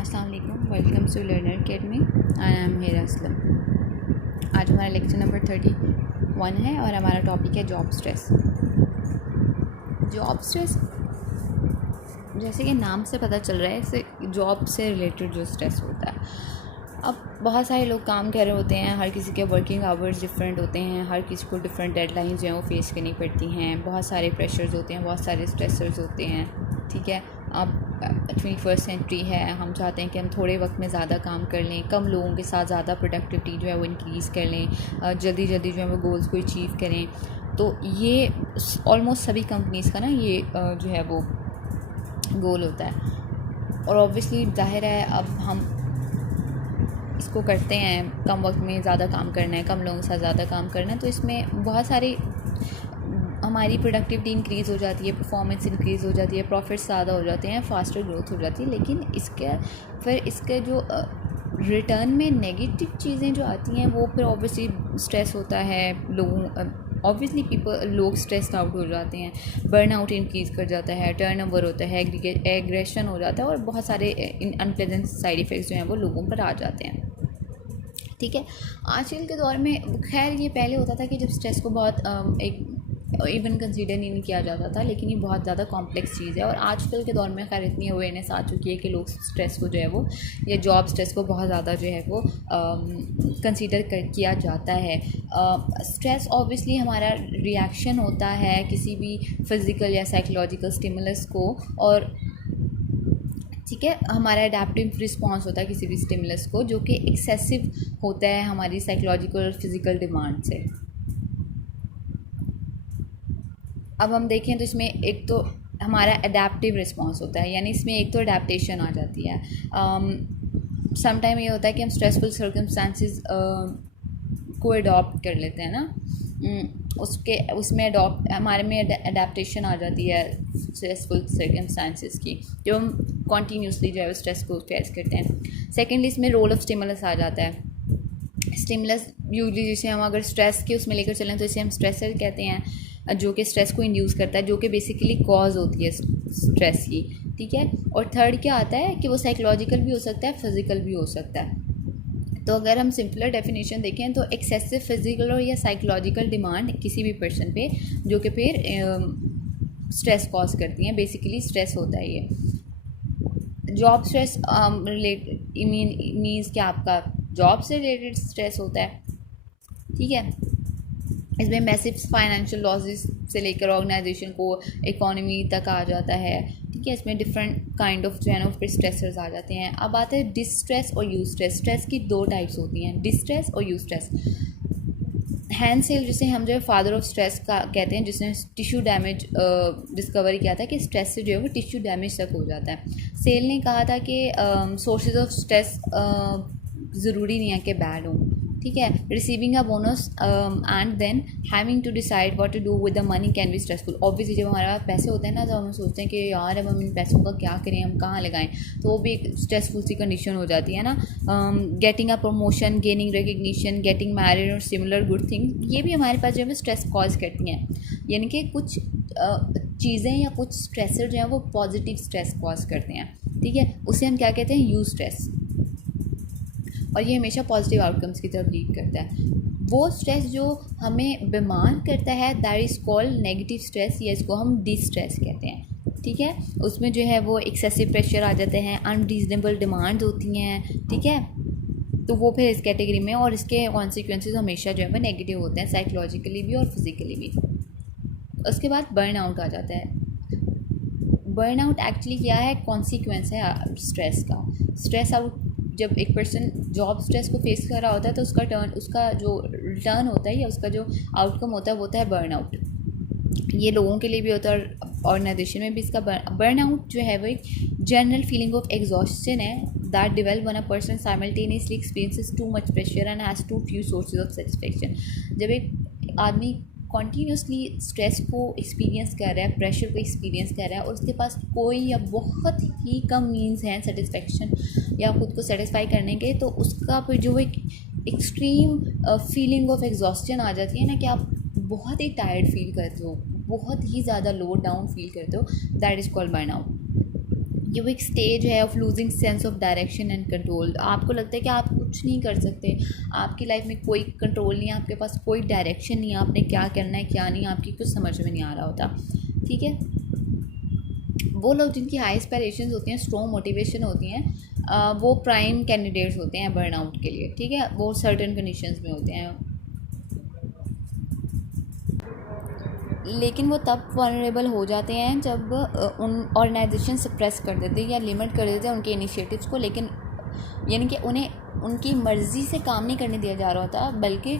अस्सलाम वालेकुम, welcome to learner academy. I am Hera Aslam. आज हमारा लेक्चर नंबर 31 है और हमारा टॉपिक है जॉब स्ट्रेस। जॉब स्ट्रेस जैसे कि नाम से पता चल रहा है, इससे जॉब से रिलेटेड जो स्ट्रेस होता है। अब बहुत सारे लोग काम कर रहे होते हैं, हर किसी के वर्किंग आवर्स डिफरेंट होते हैं, हर किसी को डिफरेंट डेडलाइंस जो हैं वो फेस करनी पड़ती हैं, बहुत सारे प्रेशर्स होते हैं, बहुत सारे स्ट्रेसर्स होते हैं। ठीक है, अब 21st सेंचुरी है, हम चाहते हैं कि हम थोड़े वक्त में ज़्यादा काम कर लें, कम लोगों के साथ ज़्यादा प्रोडक्टिविटी जो है वो इंक्रीज़ कर लें, जल्दी जल्दी जो है वो गोल्स को अचीव करें। तो ये ऑलमोस्ट सभी कंपनीज़ का ना ये जो है वो गोल होता है। और ऑब्वियसली जाहिर है अब हम इसको करते हैं, कम वक्त में ज़्यादा काम करना है, कम लोगों के साथ ज़्यादा काम करना है, तो इसमें बहुत सारी हमारी प्रोडक्टिविटी इंक्रीज़ हो जाती है, परफॉर्मेंस इंक्रीज़ हो जाती है, प्रॉफिट्स ज़्यादा हो जाते हैं, फास्टर ग्रोथ हो जाती है। लेकिन इसके जो रिटर्न में नेगेटिव चीज़ें जो आती हैं वो फिर ऑब्वियसली स्ट्रेस होता है लोग लोग स्ट्रेस्ड आउट हो जाते हैं, बर्न आउट इंक्रीज़ कर जाता है, टर्न ओवर होता है, एग्रेशन हो जाता है और बहुत सारे अनप्लेजेंट साइड इफ़ेक्ट्स जो हैं वो लोगों पर आ जाते हैं। ठीक है, आजकल के दौर में खैर ये पहले होता था कि जब स्ट्रेस को बहुत एक इवन कंसीडर नहीं किया जाता था, लेकिन ये बहुत ज़्यादा कॉम्प्लेक्स चीज़ है। और आजकल के दौर में खैर इतनी अवेयरनेस आ चुकी है कि लोग स्ट्रेस को जो है वो या जॉब स्ट्रेस को बहुत ज़्यादा जो है वो कंसीडर किया जाता है। स्ट्रेस ऑब्वियसली हमारा रिएक्शन होता है किसी भी फिज़िकल या साइकोलॉजिकल स्टिमुलस को, और ठीक है, हमारा अडेप्टिव रिस्पॉन्स होता है किसी भी स्टिमुलस को जो कि एक्सेसिव होता है हमारी साइकोलॉजिकल और फिज़िकल डिमांड से। अब हम देखें तो इसमें एक तो हमारा अडेप्टिव रिस्पॉन्स होता है, यानी इसमें एक तो अडेप्टेशन आ जाती है। सम टाइम ये होता है कि हम स्ट्रेसफुल सर्कमस्टांसिस को अडॉप्ट कर लेते हैं ना, उसमें हमारे में अडेप्टेशन आ जाती है स्ट्रेसफुल सर्कमस्टांसिस की, जो हम कॉन्टीन्यूसली जो है स्ट्रेस को फेस करते हैं। सेकेंडली इसमें रोल ऑफ स्टिमुलस आ जाता है। स्टिमुलस यूजली जिसे हम अगर स्ट्रेस के उसमें लेकर चलें तो इसे हम स्ट्रेसर कहते हैं, जो कि स्ट्रेस को इंड्यूस करता है, जो कि बेसिकली कॉज होती है स्ट्रेस की। ठीक है, और थर्ड क्या आता है कि वो साइकोलॉजिकल भी हो सकता है, फिज़िकल भी हो सकता है। तो अगर हम सिंपलर डेफिनेशन देखें तो एक्सेसिव फिज़िकल और या साइकोलॉजिकल डिमांड किसी भी पर्सन पे जो कि फिर स्ट्रेस कॉज करती हैं, बेसिकली स्ट्रेस होता है ये। जॉब स्ट्रेस मीन्स कि आपका जॉब से रिलेटेड स्ट्रेस होता है। ठीक है, इसमें मैसिव फाइनेंशियल लॉसेस से लेकर ऑर्गेनाइजेशन को इकोनॉमी तक आ जाता है। ठीक है, इसमें डिफरेंट काइंड ऑफ जो है ना फिर स्ट्रेसर्स आ जाते हैं। अब आते हैं डिस्ट्रेस और यूज स्ट्रेस। स्ट्रेस की दो टाइप्स होती हैं, डिस्ट्रेस और यूज स्ट्रेस। हैंसेल जिसे हम जो है फादर ऑफ स्ट्रेस का कहते हैं, जिसने टिश्यू डैमेज डिस्कवर किया था कि स्ट्रेस से जो है वो टिश्यू डैमेज तक हो जाता है। सेल ने कहा था कि सोर्सेज ऑफ स्ट्रेस ज़रूरी नहीं है कि बैड हो। ठीक है, receiving a bonus and then having to decide what to do with the money can be stressful. Obviously जब हमारे पास पैसे होते हैं ना तो हम सोचते हैं कि यार अब हम इन पैसों का क्या करें, हम कहाँ लगाएं, तो वो भी एक स्ट्रेसफुल सी कंडीशन हो जाती है ना। Getting a promotion, gaining recognition, getting married और सिमिलर गुड थिंग, ये भी हमारे पास जो है स्ट्रेस कॉज करती हैं। यानी कि कुछ चीज़ें या कुछ स्ट्रेसर जो हैं वो पॉजिटिव स्ट्रेस कॉज करते हैं। ठीक है, उसे हम क्या कहते हैं, यूज स्ट्रेस, और ये हमेशा पॉजिटिव आउटकम्स की तरफ लीड करता है। वो स्ट्रेस जो हमें बीमार करता है that is called negative stress, या इसको हम डिस्ट्रेस कहते हैं। ठीक है, उसमें जो है वो एक्सेसिव प्रेशर आ जाते हैं, अनरीजनेबल डिमांड होती हैं। ठीक है, तो वो फिर इस कैटेगरी में, और इसके कॉन्सिक्वेंसेस हमेशा जो है वो नेगेटिव होते हैं, साइकोलॉजिकली भी और फिज़िकली भी। उसके बाद बर्न आउट आ जाता है। बर्न आउट एक्चुअली क्या है, कॉन्सिक्वेंस है स्ट्रेस का। स्ट्रेस आउट जब एक पर्सन जॉब स्ट्रेस को फेस कर रहा होता है तो उसका जो रिटर्न होता है या उसका जो आउटकम होता है वो होता है बर्न आउट। ये लोगों के लिए भी होता है और ऑर्गेनाइजेशन में भी। इसका बर्न आउट जो है वो एक जनरल फीलिंग ऑफ एग्जॉस्शन है that develop when a person simultaneously experiences too much pressure and has too few sources of satisfaction. जब एक आदमी कॉन्टीन्यूसली स्ट्रेस को एक्सपीरियंस कर रहा है, प्रेशर को एक्सपीरियंस कर रहा है, और उसके पास कोई या बहुत ही कम मीन्स हैं सेटिस्फेक्शन या खुद को सेटिस्फाई करने के, तो उसका फिर जो एक एक्सट्रीम फीलिंग ऑफ एग्जॉस्शन आ जाती है ना, कि आप बहुत ही टायर्ड फील करते हो, बहुत ही ज़्यादा लो डाउन फील करते हो, that is called burn out. ये वो एक स्टेज है of losing sense of direction and control. आपको लगता है कि आप कुछ नहीं कर सकते, आपकी लाइफ में कोई कंट्रोल नहीं है, आपके पास कोई डायरेक्शन नहीं है, आपने क्या करना है क्या नहीं, आपकी कुछ समझ में नहीं आ रहा होता। ठीक है, वो लोग जिनकी हाई एस्पिरेशंस होती हैं, स्ट्रॉन्ग मोटिवेशन होती हैं, वो प्राइम कैंडिडेट्स होते हैं बर्नआउट के लिए। ठीक है, वो सर्टेन कंडीशंस में होते हैं, लेकिन वो तब वनरेबल हो जाते हैं जब उन ऑर्गेनाइजेशन सप्रेस कर देते हैं या लिमिट कर देते हैं उनके इनिशिएटिव्स को। लेकिन यानी कि उन्हें उनकी मर्ज़ी से काम नहीं करने दिया जा रहा होता, बल्कि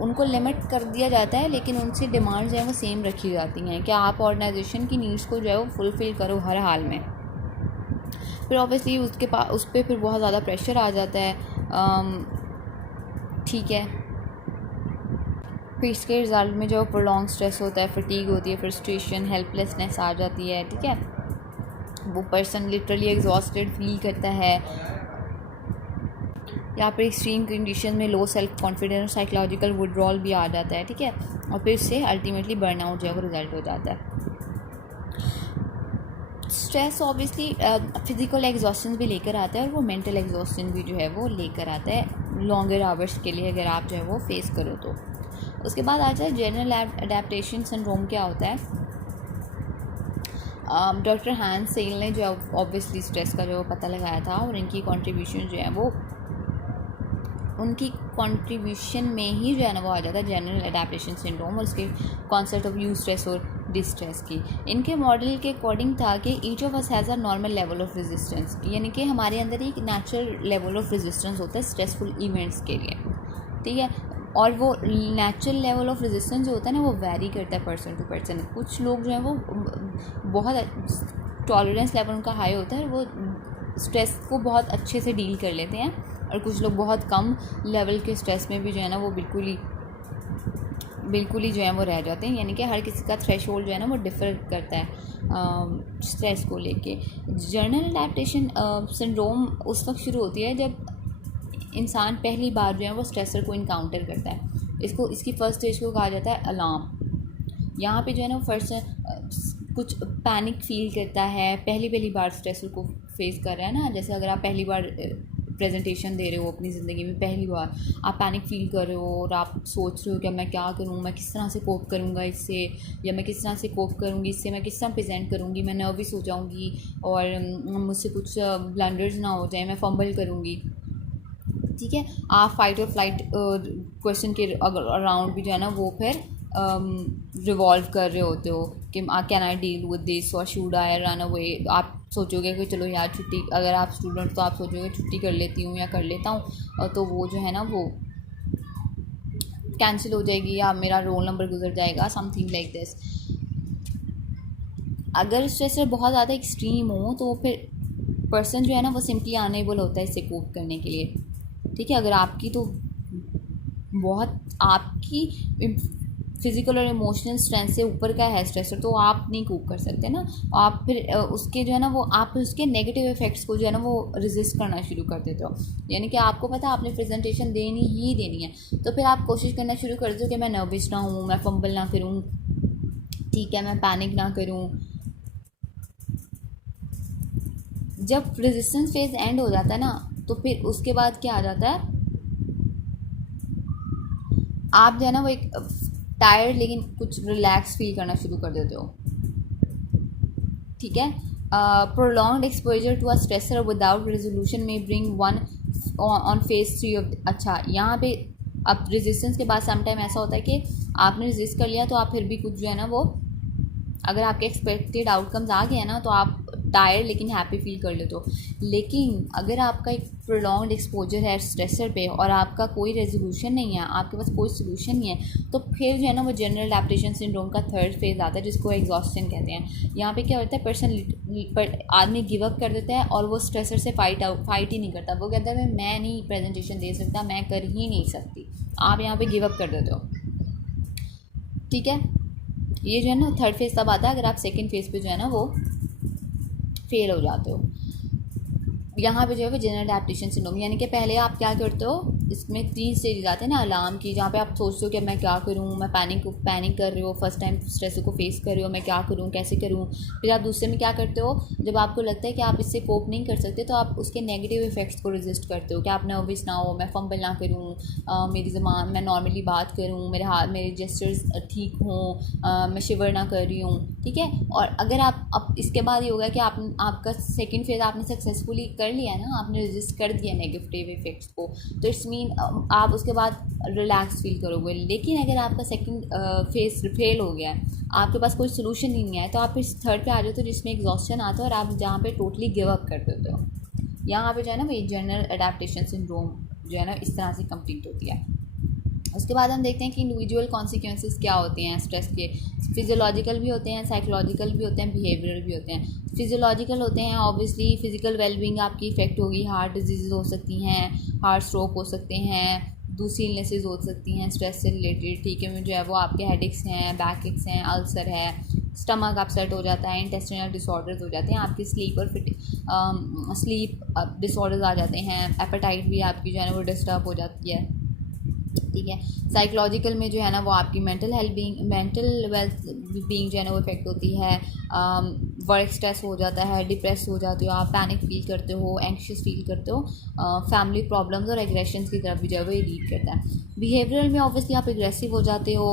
उनको लिमिट कर दिया जाता है, लेकिन उनसे डिमांड्स जो है वो सेम रखी जाती हैं कि आप ऑर्गेनाइजेशन की नीड्स को जो है वो फुलफ़िल करो हर हाल में। फिर ऑब्वियसली उस पर फिर बहुत ज़्यादा प्रेशर आ जाता है। ठीक है, फिर इसके रिज़ल्ट में जो प्रोलॉन्ग स्ट्रेस होता है, फटीग होती है, फ्रस्ट्रेशन, हेल्पलेसनेस आ जाती है। ठीक है, वो पर्सन लिटरली एग्जॉस्टेड फील करता है, या फिर एक्सट्रीम कंडीशन में low self confidence, psychological withdrawal भी आ जाता है। ठीक है, और फिर इससे अल्टीमेटली बर्नआउट जो है वो रिजल्ट हो जाता है। स्ट्रेस ऑब्वियसली फिजिकल एग्जॉस्शन भी लेकर आता है, और वो मेंटल एग्जॉस्शन भी जो है वो लेकर आता है लॉन्गर आवर्स के लिए, अगर आप जो है वो फेस करो तो। उसके बाद आ जाए जनरल अडेप्टेशन सिंड्रोम। क्या होता है? डॉक्टर हैंस सेल ने जो ऑब्वियसली स्ट्रेस का जो पता लगाया था, और इनकी कंट्रीब्यूशन जो है वो उनकी कंट्रीब्यूशन में ही जो है ना वो आ जाता है जनरल अडेप्टेशन सिंड्रोम, और उसके कॉन्सेप्ट ऑफ यूज स्ट्रेस और डिस्ट्रेस की। इनके मॉडल के अकॉर्डिंग था कि each of us has a normal level of resistance, यानी कि हमारे अंदर एक नेचुरल लेवल ऑफ रेजिस्टेंस होता है स्ट्रेसफुल इवेंट्स के लिए। ठीक है, और वो नेचुरल लेवल ऑफ रेजिस्टेंस जो होता है ना वो वैरी करता है पर्सन टू पर्सन। कुछ लोग जो हैं वो बहुत टॉलरेंस लेवल उनका हाई होता है, वो स्ट्रेस को बहुत अच्छे से डील कर लेते हैं, और कुछ लोग बहुत कम लेवल के स्ट्रेस में भी जो है ना वो बिल्कुल ही जो है वो रह जाते हैं। यानी कि हर किसी का थ्रेशोल्ड जो है ना वो डिफ़र करता है स्ट्रेस को लेके। जनरल अडेप्टेशन सिंड्रोम उस वक्त शुरू होती है जब इंसान पहली बार जो है वो स्ट्रेसर को इनकाउंटर करता है। इसकी फ़र्स्ट स्टेज को कहा जाता है अलार्म। यहाँ पे जो है ना फर्स्ट कुछ पैनिक फील करता है, पहली बार स्ट्रेसर को फेस कर रहा है ना। जैसे अगर आप पहली बार प्रेजेंटेशन दे रहे हो अपनी ज़िंदगी में, पहली बार आप पैनिक फील कर रहे हो, और आप सोच रहे हो कि मैं क्या करूँ, मैं किस तरह से कोप करूँगा इससे, या मैं किस तरह से कोप करूँगी इससे, मैं किस तरह प्रेजेंट करूँगी, मैं नर्वस हो जाऊँगी और मुझसे कुछ ब्लंडर्स ना हो जाए, मैं फंबल करूँगी। ठीक है, आप फाइट और फ्लाइट क्वेश्चन के अराउंड भी जो है ना वो फिर रिवॉल्व कर रहे होते हो कि can I deal with this और शुड आई रन अवे। आप सोचोगे कि चलो यार छुट्टी, अगर आप स्टूडेंट तो आप सोचोगे छुट्टी कर लेती हूँ या कर लेता हूँ, तो वो जो है ना वो कैंसिल हो जाएगी या मेरा रोल नंबर गुजर जाएगा, समथिंग लाइक दिस। अगर स्ट्रेसर बहुत ज़्यादा एक्सट्रीम हो तो फिर पर्सन जो है ना वो सिंपली अनेबल होता है इससे कोप करने के लिए। ठीक है, अगर आपकी तो बहुत आपकी फिज़िकल और इमोशनल स्ट्रेंथ से ऊपर का है स्ट्रेसर, तो आप नहीं कोप कर सकते ना। आप फिर उसके जो है ना वो आप उसके नेगेटिव इफ़ेक्ट्स को जो है ना वो रेजिस्ट करना शुरू कर देते हो। यानी कि आपको पता है आपने प्रेजेंटेशन देनी ही देनी है, तो फिर आप कोशिश करना शुरू कर दो कि मैं नर्वस ना हूँ, मैं फंबल ना करूँ, ठीक है, मैं पैनिक ना करूँ। जब रेजिस्टेंस फेज एंड हो जाता है ना, तो फिर उसके बाद क्या आ जाता है, आप जो है ना वो एक टायर्ड लेकिन कुछ रिलैक्स फील करना शुरू कर देते हो। ठीक है, prolonged exposure to a stressor without resolution में bring one on phase 3 of. अच्छा, यहाँ पे अब रेजिस्टेंस के बाद समटाइम ऐसा होता है कि आपने रेजिस्ट कर लिया तो आप फिर भी कुछ जो है ना वो, अगर आपके एक्सपेक्टेड आउटकम्स आ गए हैं ना तो आप टायर्ड लेकिन हैप्पी फील कर लेते हो। लेकिन अगर आपका एक प्रोलॉन्ग्ड एक्सपोजर है स्ट्रेसर पे और आपका कोई रेजोल्यूशन नहीं है, आपके पास कोई सोल्यूशन नहीं है, तो फिर जो है ना वो जनरल अडेप्टेशन सिंड्रोम का थर्ड फेज आता है जिसको एग्जॉस्शन कहते हैं। यहाँ पे क्या होता है, आदमी गिव अप कर देता है और वो स्ट्रेसर से फाइट ही नहीं करता। वो कहता है मैं नहीं प्रेजेंटेशन दे सकता, मैं कर ही नहीं सकती। आप यहाँ पे गिव अप कर देते हो। ठीक है, ये जो है ना थर्ड फेज तब आता है अगर आप सेकेंड फेज पे जो है ना वो फेल हो जाते हो। यहाँ पे जो है वो जनरल अडेप्टेशन सिंड्रोम, यानी कि पहले आप क्या करते हो, इसमें 3 स्टेजेस आते हैं ना अलार्म की, जहाँ पे आप सोचते हो कि मैं क्या करूँ, मैं पैनिक कर रही हो, फर्स्ट टाइम स्ट्रेस को फेस कर रही हो, मैं क्या करूँ, कैसे करूँ। फिर आप दूसरे में क्या करते हो, जब आपको लगता है कि आप इससे कोप नहीं कर सकते तो आप उसके नेगेटिव इफेक्ट्स को रेजिस्ट करते हो कि आप नर्वस ना हो, मैं फंबल ना करूँ, मेरी ज़बान, मैं नॉर्मली बात करूँ, मेरे जेस्चर्स ठीक हों, मैं शिवर ना कर रही हूँ, ठीक है। और अगर आप अब इसके बाद ये होगा कि आपका सेकंड फेज़ आपने सक्सेसफुली कर लिया ना, आपने रजिस्ट कर दिया नेगेटिव इफेक्ट्स को, तो इट्स मीन आप उसके बाद रिलैक्स फील करोगे। लेकिन अगर आपका सेकंड फेज़ फेल हो गया है, आपके पास कोई सोल्यूशन ही नहीं है, तो आप फिर थर्ड पे आ जाते हो जिसमें एग्जॉस्शन आता है और आप जहाँ पे टोटली गिव अप कर देते हो। यहाँ पे जो है ना वही जनरल अडेप्टेशन सिंड्रोम जो है ना इस तरह से कंप्लीट होती है। उसके बाद हम देखते हैं कि इंडिविजुअल कॉन्सिक्वेंसेस क्या होते हैं स्ट्रेस के। फिजियोलॉजिकल भी होते हैं, साइकोलॉजिकल भी होते हैं, बिहेवियरल भी होते हैं। फिजियोलॉजिकल होते हैं ऑब्वियसली फिजिकल वेलबींग आपकी इफेक्ट होगी, हार्ट डिजीज़ हो सकती हैं, हार्ट स्ट्रोक हो सकते हैं, दूसरी इलनेसेस हो सकती हैं स्ट्रेस से रिलेटेड, ठीक है, जो है वो आपके हेडेक्स हैं, बैक एक्स हैं, अल्सर है, स्टमक अपसेट हो जाता है, इंटेस्टिनल डिसऑर्डर्स हो जाते हैं, आपकी स्लीप और स्लीप डिसऑर्डर्स आ जाते हैं, एपेटाइट भी आपकी जो है ना वो डिस्टर्ब हो जाती है, ठीक है। साइकोलॉजिकल में जो है ना वो आपकी मेंटल वेल्थ बीइंग जो है ना वो इफेक्ट होती है, वर्क स्ट्रेस हो जाता है, डिप्रेस हो जाते हो आप, पैनिक फील करते हो, एंक्शियस फील करते हो, फैमिली प्रॉब्लम्स और एग्रेशंस की तरफ भी जो है वो ये लीड करता है। बिहेवियरल में ऑब्वियसली आप एग्रेसिव हो जाते हो,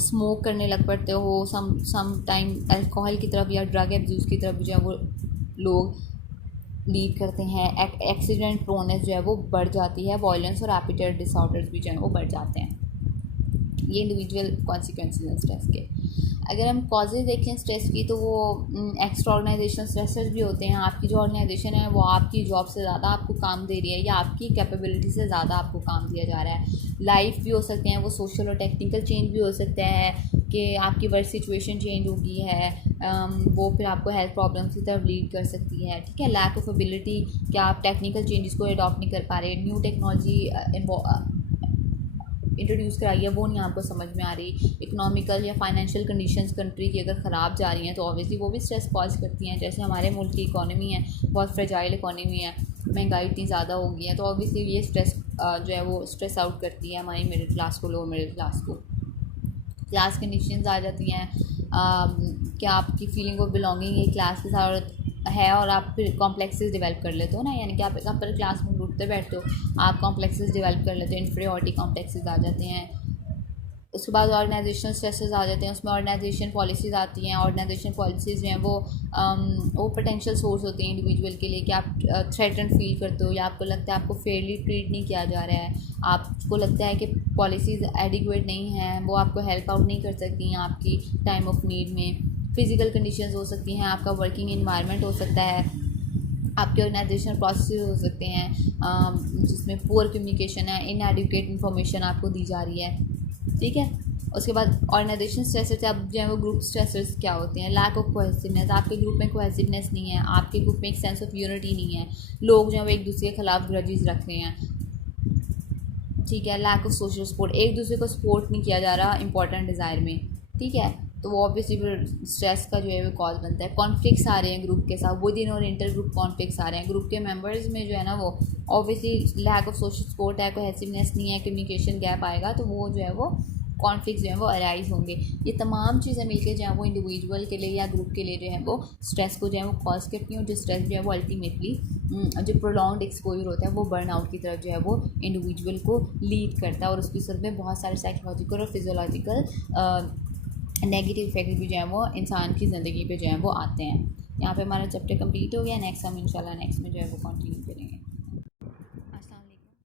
स्मोक करने लग पड़ते हो, सम टाइम अल्कोहल की तरफ या ड्रग एब्यूज़ की तरफ भी जो है वो लोग लीड करते हैं, एक्सीडेंट प्रोनेस जो है वो बढ़ जाती है, वायलेंस और एपिटाइट डिसऑर्डर्स भी जो है वो बढ़ जाते हैं। ये इंडिविजुअल कॉन्सिक्वेंसेस हैं स्ट्रेस के। अगर हम कॉजेज देखें स्ट्रेस की तो वो एक्स्ट्रा ऑर्गेनाइजेशनल स्ट्रेसर्स भी होते हैं। आपकी जो ऑर्गेनाइजेशन है वो आपकी जॉब से ज़्यादा आपको काम दे रही है या आपकी कैपेबिलिटी से ज़्यादा आपको काम दिया जा रहा है। लाइफ भी हो सकते हैं वो सोशल और टेक्निकल चेंज भी हो सकता है कि आपकी वर्क सिचुएशन चेंज हो गई है, वो फिर आपको हेल्थ प्रॉब्लम्स की तरफ लीड कर सकती है, ठीक है। लैक ऑफ एबिलिटी कि आप टेक्निकल चेंजेस को अडॉप्ट नहीं कर पा रहे, न्यू टेक्नोलॉजी इंट्रोड्यूस कराई है वो नहीं आपको समझ में आ रही, इकोनॉमिकल या फाइनेंशियल कंडीशंस कंट्री की अगर ख़राब जा रही हैं तो ऑब्वियसली वो भी स्ट्रेस कॉज करती हैं। जैसे हमारे मुल्क की इकॉनमी है बहुत फ्रेजाइल इकॉनमी है, महंगाई इतनी ज़्यादा हो गई है, तो ऑब्वियसली ये स्ट्रेस जो है वो स्ट्रेस आउट करती है हमारी मिडिल क्लास को, लोअर मिडिल क्लास को। क्लास कंडीशंस आ जाती हैं कि आपकी फीलिंग ऑफ बिलोंगिंग एक क्लास के साथ है और आप फिर कॉम्प्लेक्सेस डेवलप कर लेते हो ना, यानी कि आप एक अपर क्लास में उठते बैठते हो, आप कॉम्प्लेक्सेस डेवलप कर लेते हो, इन्फीरियरिटी कॉम्प्लेक्सेस आ जाते हैं। उसके बाद ऑर्गेनाइजेशनल स्ट्रेसेस आ जाते हैं, उसमें ऑर्गेनाइजेशन पॉलिसीज़ आती हैं। ऑर्गेनाइजेशन पॉलिसीज़ जो हैं वो पोटेंशियल सोर्स होते हैं इंडिविजुअल के लिए कि आप थ्रेटन फील करते हो या आपको लगता है आपको फेयरली ट्रीट नहीं किया जा रहा है, आपको लगता है कि पॉलिसीज़ एडिक्वेट नहीं हैं, वो आपको हेल्प आउट नहीं कर सकती हैं आपकी टाइम ऑफ नीड में। फिज़िकल कंडीशंस हो सकती हैं, आपका वर्किंग एनवायरनमेंट हो सकता है, आपके ऑर्गेनाइजेशनल प्रोसेस हो सकते हैं जिसमें पुअर कम्युनिकेशन है, इनएडिक्वेट इन्फॉर्मेशन आपको दी जा रही है, ठीक है। उसके बाद ऑर्गेनाइजेशन स्ट्रेसर्स अब जो है वो ग्रुप स्ट्रेसर्स क्या होते हैं, लैक ऑफ कोहेसिवनेस, आपके ग्रुप में कोहेसिवनेस नहीं है, आपके ग्रुप में एक सेंस ऑफ यूनिटी नहीं है, लोग जो है वो एक दूसरे के खिलाफ ग्रजेस रख रहे हैं, ठीक है। लैक ऑफ सोशल सपोर्ट, एक दूसरे को सपोर्ट नहीं किया जा रहा इंपॉर्टेंट डिज़ायर में, ठीक है, तो वो ऑब्वियसली फिर स्ट्रेस का जो है वो कॉज बनता है। कॉन्फ्लिक्ट्स आ रहे हैं ग्रुप के साथ, विद इन और इंटर ग्रुप कॉन्फ्लिक्ट्स आ रहे हैं, ग्रुप के मेंबर्स में जो है ना वो obviously lack of social support है, कोहेसिवनेस नहीं है, कम्युनिकेशन गैप आएगा, तो वो जो है वो कॉन्फ्लिक्ट जो है वो अराइज होंगे। ये तमाम चीज़ें मिलकर जो है वो इंडिविजुअल के लिए या ग्रुप के लिए जो है वो स्ट्रेस को जो है वो कॉज करती हैं, और जो स्ट्रेस जो है वो अल्टीमेटली जो प्रोलॉन्ग्ड एक्सपोजर होता है वो बर्नआउट की तरफ जो है वो इंडिविजुअल को लीड करता है, और उसकी सर में बहुत सारे साइकोलॉजिकल और फिजियोलॉजिकल नेगेटिव इफेक्ट भी जो है वो इंसान की ज़िंदगी पे जो है वो आते हैं। यहाँ पे हमारा चैप्टर कंप्लीट हो गया, नेक्स्ट हम इंशाल्लाह नेक्स्ट में जो है वो कंटिन्यू करेंगे।